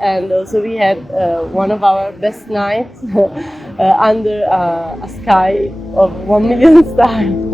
and also we had one of our best nights under a sky of 1 million stars.